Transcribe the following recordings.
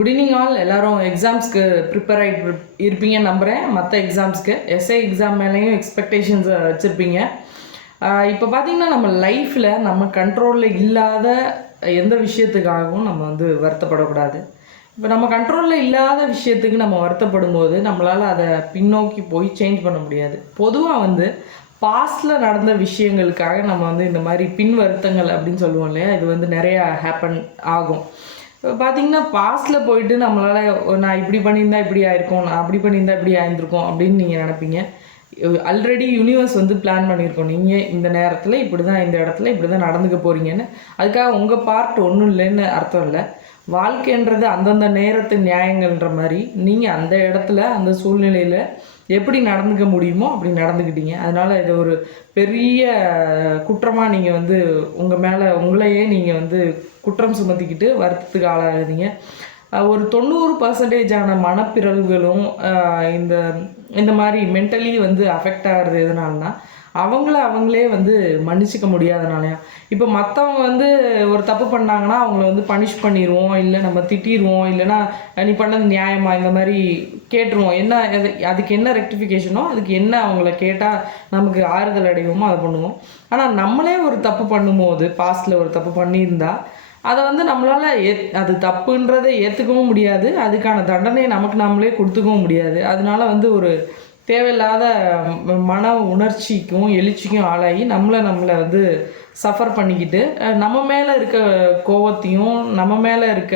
Good evening all. எல்லாரும் எக்ஸாம்ஸ்க்கு prepare ஆகிட்டு இருப்பீங்கன்னு நம்புகிறேன். மற்ற எக்ஸாம்ஸ்க்கு எஸ்ஐ எக்ஸாம் மேலேயும் எக்ஸ்பெக்டேஷன்ஸை வச்சுருப்பீங்க. இப்போ பார்த்தீங்கன்னா நம்ம லைஃப்பில் நம்ம கண்ட்ரோலில் இல்லாத எந்த விஷயத்துக்காகவும் நம்ம வருத்தப்படக்கூடாது. இப்போ நம்ம கண்ட்ரோலில் இல்லாத விஷயத்துக்கு நம்ம வருத்தப்படும் போது நம்மளால் அதை பின்னோக்கி போய் சேஞ்ச் பண்ண முடியாது. பொதுவாக பாஸ்டில் நடந்த விஷயங்களுக்காக நம்ம இந்த மாதிரி பின் வருத்தங்கள் அப்படின்னு சொல்லுவோம் இல்லையா, இது நிறையா ஹேப்பன் ஆகும். இப்போ பார்த்தீங்கன்னா பாஸ்டில் போயிட்டு நம்மளால் நான் இப்படி பண்ணியிருந்தா இப்படி ஆயிருக்கும், நான் அப்படி பண்ணியிருந்தா இப்படி ஆயிருந்திருக்கும் அப்படின்னு நீங்கள் நினைப்பீங்க. ஆல்ரெடி யூனிவர்ஸ் பிளான் பண்ணியிருக்கோம், நீங்கள் இந்த நேரத்தில் இப்படி தான், இந்த இடத்துல இப்படி தான் நடந்துக்க போகிறீங்கன்னு. அதுக்காக உங்கள் பார்ட் ஒன்றும் இல்லைன்னு அர்த்தம் இல்லை. வாழ்க்கைன்றது அந்தந்த நேரத்து நியாயங்கள்ன்ற மாதிரி நீங்கள் அந்த இடத்துல அந்த சூழ்நிலையில் எப்படி நடந்துக்க முடியுமோ அப்படி நடந்துக்கிட்டீங்க. அதனால் இது ஒரு பெரிய குற்றமாக நீங்கள் உங்கள் மேலே உங்களையே நீங்கள் குற்றம் சுமத்திக்கிட்டு வருத்தத்துக்கு ஆளாகுறீங்க. ஒரு 90% மனப்பிறழ்வுகளும் இந்த இந்த மாதிரி மென்டலி அஃபெக்ட் ஆகிறது எதனாலனா அவங்களே மன்னிச்சிக்க முடியாதனாலயா. இப்போ மற்றவங்க ஒரு தப்பு பண்ணாங்கன்னா அவங்கள பனிஷ் பண்ணிடுவோம், இல்லை நம்ம திட்டிடுவோம், இல்லைன்னா நீ பண்ணது நியாயமா இந்த மாதிரி கேட்டுருவோம். என்ன அதுக்கு என்ன ரெக்டிஃபிகேஷனோ அதுக்கு என்ன அவங்கள கேட்டால் நமக்கு ஆறுதல் அடைவோமோ அதை பண்ணுவோம். ஆனால் நம்மளே ஒரு தப்பு பண்ணும்போது, பாஸ்டில் ஒரு தப்பு பண்ணியிருந்தா அதை நம்மளால் அது தப்புன்றதை ஏற்றுக்கவும் முடியாது, அதுக்கான தண்டனையை நமக்கு நம்மளே கொடுத்துக்கவும் முடியாது. அதனால ஒரு தேவையில்லாத மன உணர்ச்சிக்கும் எழுச்சிக்கும் ஆளாகி நம்மளை சஃபர் பண்ணிக்கிட்டு நம்ம மேலே இருக்க கோபத்தையும் நம்ம மேலே இருக்க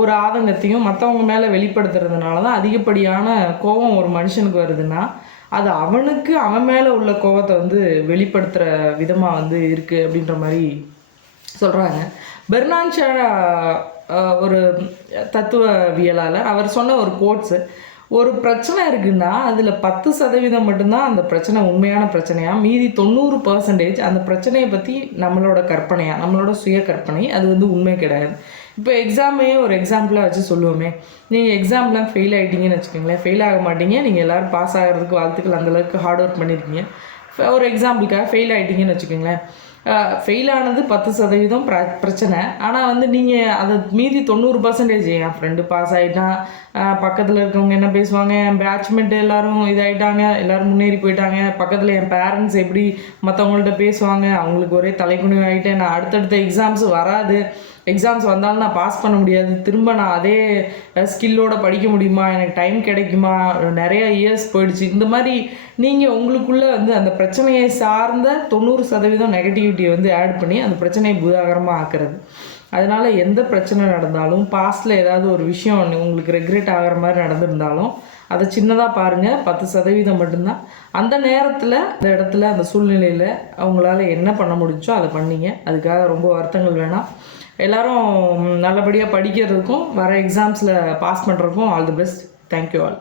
ஒரு ஆதங்கத்தையும் மற்றவங்க மேலே வெளிப்படுத்துறதுனால தான் அதிகப்படியான கோபம் ஒரு மனுஷனுக்கு வருதுன்னா அது அவன் மேலே உள்ள கோபத்தை வெளிப்படுத்துகிற விதமாக இருக்குது அப்படின்ற மாதிரி சொல்கிறாங்க. பெர்னார்ட் ஷா ஒரு தத்துவவியலாளர், அவர் சொன்ன ஒரு கோட்ஸு, ஒரு பிரச்சனை இருக்குன்னா அதில் 10% மட்டும்தான் அந்த பிரச்சனை உண்மையான பிரச்சனையாக, மீதி 90% அந்த பிரச்சனையை பற்றி நம்மளோட கற்பனையாக, நம்மளோட சுய கற்பனை, அது உண்மை கிடையாது. இப்போ எக்ஸாமையே ஒரு எக்ஸாம்பிளாக வச்சு சொல்லுவோமே, நீங்கள் எக்ஸாம்லாம் ஃபெயில் ஆகிட்டீங்கன்னு வச்சுக்கோங்களேன். ஃபெயில் ஆக மாட்டீங்க, நீங்கள் எல்லோரும் பாஸ் ஆகிறதுக்கு வாழ்த்துக்கள், அந்தளவுக்கு ஹார்ட் ஒர்க் பண்ணியிருக்கீங்க. ஒரு எக்ஸாம்பிளுக்காக ஃபெயில் ஆகிட்டீங்கன்னு வச்சுக்கோங்களேன். ஃபெயில் ஆனது 10% பிரச்சனை. ஆனால் நீங்கள் அதை மீதி 90% என் ஃப்ரெண்டு பாஸ் ஆகிட்டான், பக்கத்தில் இருக்கவங்க என்ன பேசுவாங்க, என் பேட்ச்மெண்ட்டு எல்லோரும் இதாகிட்டாங்க, எல்லோரும் முன்னேறி போயிட்டாங்க, பக்கத்தில் என் பேரண்ட்ஸ் எப்படி மற்றவங்கள்ட்ட பேசுவாங்க, அவங்களுக்கு ஒரே தலைக்குனிவு ஆகிட்டேன், நான் அடுத்தடுத்த எக்ஸாம்ஸ் வராது, எக்ஸாம்ஸ் வந்தாலும் நான் பாஸ் பண்ண முடியாது, திரும்ப நான் அதே ஸ்கில்லோடு படிக்க முடியுமா, எனக்கு டைம் கிடைக்குமா, நிறையா இயர்ஸ் போயிடுச்சு. இந்த மாதிரி நீங்கள் உங்களுக்குள்ளே அந்த பிரச்சனையை சார்ந்த 90% நெகட்டிவிட்டியை ஆட் பண்ணி அந்த பிரச்சனையை பூதாகரமாக ஆக்குறது. அதனால் எந்த பிரச்சனை நடந்தாலும் பாஸ்டில் ஏதாவது ஒரு விஷயம் உங்களுக்கு ரெக்ரெட் ஆகிற மாதிரி நடந்திருந்தாலும் அதை சின்னதாக பாருங்கள், 10% மட்டும்தான். அந்த நேரத்தில் அந்த இடத்துல அந்த சூழ்நிலையில் அவங்களால என்ன பண்ண முடிஞ்சோ அதை பண்ணிங்க. அதுக்காக ரொம்ப வருத்தங்கள் வேணாம். எல்லோரும் நல்லபடியாக படிக்கிறதுக்கும் வர எக்ஸாம்ஸில் பாஸ் பண்ணுறதுக்கும் all the best. Thank you all.